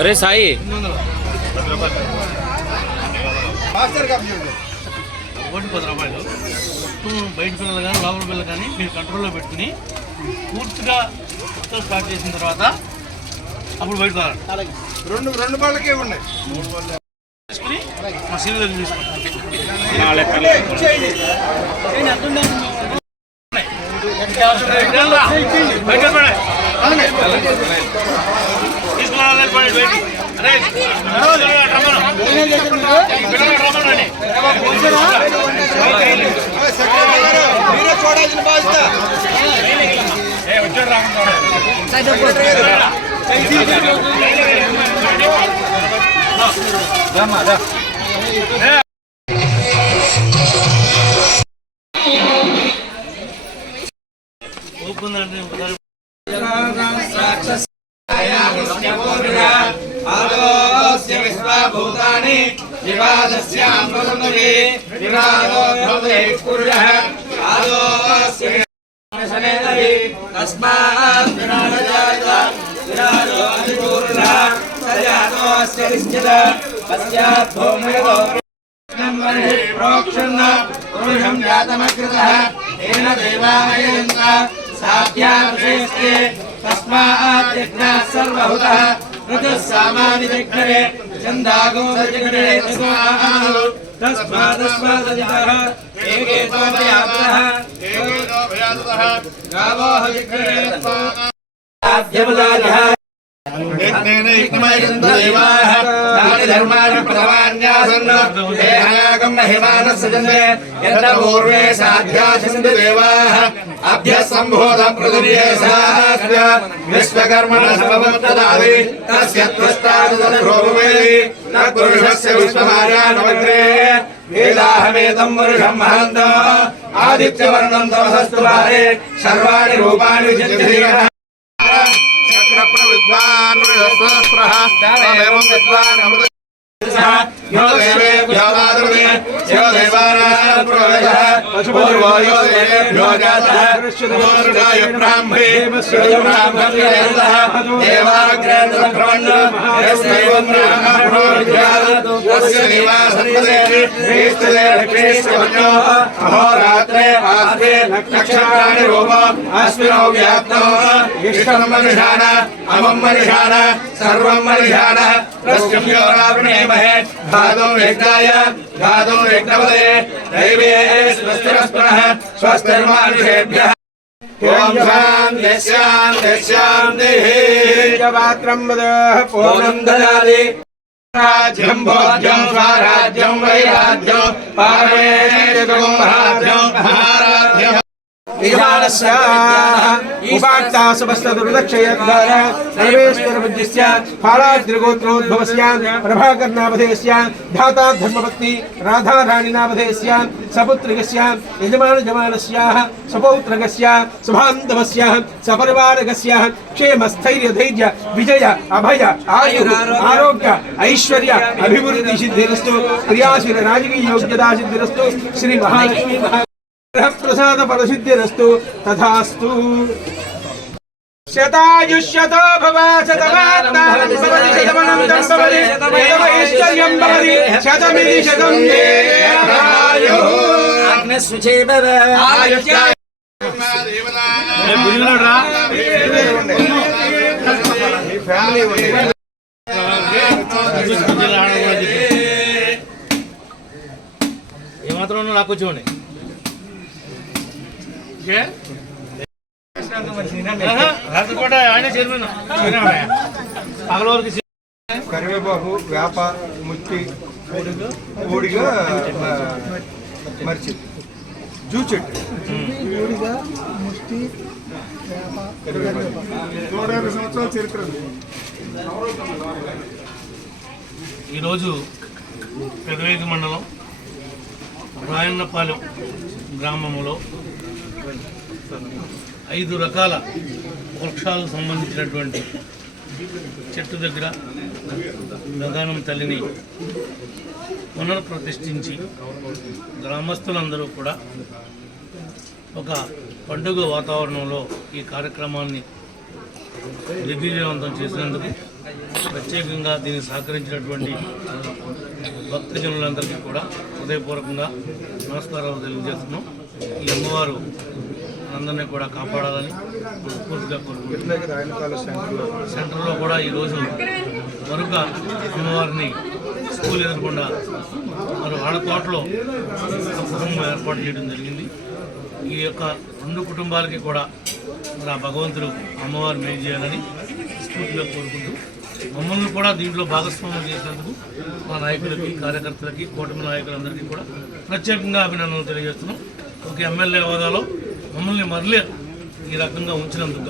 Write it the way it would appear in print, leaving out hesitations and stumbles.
अरे साई ₹1 10 మొత్తం బయట పిల్లలు కానీ లోపల పిల్లలు కానీ మీరు కంట్రోల్లో పెట్టుకుని పూర్తిగా స్టార్ట్ చేసిన తర్వాత అప్పుడు బయట రెండు బాళ్ళకే ఉన్నాయి తీసుకుని మా సీనియర్ చూడాల్సిన బాధ్యత భూతాని వివాదస్యాం ప్రసన్నతే వివాదో భవతే కుర్యః ఆదోస్య శనేతరి తస్మాత్ వినాదజాత వినాదో అధిపూర్ణః సజాతోస్య నిశ్చిత తస్యాత్ భూమయదో నమ్మని ప్రోక్షణ పురుషం జాతమకృతః ఏన దేవాయయంత సాధ్యాభిషేస్తే తస్మాత్ యజ్ఞః సర్వహుతః ऋतुसामानि जग्रे चंदागो जग्रे तस्मादस्मादजितः एकेतो भयातः गावो जग्रे आद्यपदाजः धर्मान् प्रथमान्यासन् देहागं महिमानः सजन्ते यत्र पूर्वे साध्यासन्ति देवाः अभ्यः सम्भूत पृथिव्येशास्य विश्वकर्मणः समवर्तदादि तस्य त्वष्टादुरोपमेति न पुरुषस्य विश्वमार्यानवग्रे वेदाहमेतं पुरुषं महन्तो आदित्यवर्णं तमसस्तु वारे सर्वाणि रूपाणि विचिन्त्यः विद्वान् सहस्रः एवं विद्वान् अमृत यो देवेभ्यो आदरते यो देवानां प्रवेशः पूर्वो यो देवेभ्यो जातः पूर्णाय ब्राह्मे ब्राह्मणेभ्यः देवाग्रेन्द्रब्रह्मण् यस्यैवं ब्राह्मणो विद्यात् तस्य निवासन्ते क्रीस्तुते क्रीस्तवन्यो अहोरात्रे आस्ते नक्षत्राणि रूपो अस्मिनो व्याप्तो इष्टं मनुषाण अमं मनुषाण सर्वं मनुषाण प्रस्युम्यो रावणेमहे धातुं यज्ञाय धातुं यज्ञपदे दैवे स्वस्तिरस्परः स्वस्तिर्मानुषेभ्यः ओम शान्ति शान्ति शान्तिः पात्रं वदः पूर्णं ददाति राज्यं भोज्यं स्वराज्यं वैराज्यं पारमेष्टिकं महाराज्यं महाराज्यं యజమానస్య ఉపాక్తా సమస్తదుర్దక్షయద్వార సర్వేశ్వరపూజ్యస్య ఫాలాద్రిగోత్రోద్భవస్య ప్రభాకర్నామధేయస్య ధాతా ధర్మపత్ని రాధారాణినామధేయస్య సపుత్రికస్య యజమానస్య సపౌత్రకస్య శుభాంతవస్య సపరివారకస్య క్షేమస్థైర్యధైర్య విజయ అభయ ఆయు ఆరోగ్య ఐశ్వర్య అభివృద్ధి సిద్ధిరస్తు క్రియాశీల రాజకీయ యోగ్యతా సిద్ధిరస్తు శ్రీ మహాలక్ష్మి ప్రసాద ఫలసిద్ధిరస్తు తథాస్తు శతాయుష్యతో భవ శతమాత్మానం భవతి శతమనంతం భవతి శతమైశ్వర్యం భవతి శతమిది శతం దేవాయో అగ్నస్సుచే భవ ఆయుష్య ఏమాత్రం నాకు వచ్చేవాడి కూడా ఆయన చైర్మన్ పగలవరకు కరివేపాకు వేప ముచ్చి ఓడిగా మర్చి జూ చెట్టు ఈరోజు పెదవేగి మండలం రాయన్నపాలెం గ్రామంలో 5 రకాల వృక్షాలకు సంబంధించినటువంటి చెట్టు దగ్గర గగనం తల్లిని పునఃప్రతిష్ఠించి గ్రామస్తులందరూ కూడా ఒక పండుగ వాతావరణంలో ఈ కార్యక్రమాన్ని దిగ్విజయవంతం చేసినందుకు ప్రత్యేకంగా దీన్ని సహకరించినటువంటి భక్తజనులందరికీ కూడా హృదయపూర్వకంగా నమస్కారాలు తెలియజేస్తున్నాం. ఈ అమ్మవారు అందరినీ కూడా కాపాడాలని పూర్తిగా కోరుకుంటున్నాం. సెంటర్లో కూడా ఈరోజు మరొక అమ్మవారిని స్కూల్ ఎదురకుండా మరి వాళ్ళ తోటలో కుటుంబం ఏర్పాటు చేయడం జరిగింది. ఈ యొక్క 2 కుటుంబాలకి కూడా మరి ఆ భగవంతుడు అమ్మవారు మేలు చేయాలని స్ఫూర్తిగా కోరుకుంటూ మమ్మల్ని కూడా దీంట్లో భాగస్వామ్యం చేసినందుకు మా నాయకులకి కార్యకర్తలకి కూటమి నాయకులందరికీ కూడా ప్రత్యేకంగా అభినందనలు తెలియజేస్తున్నాం. ఒక ఎమ్మెల్యే హోదాలో మమ్మల్ని మరలే ఈ రకంగా ఉంచినందుకు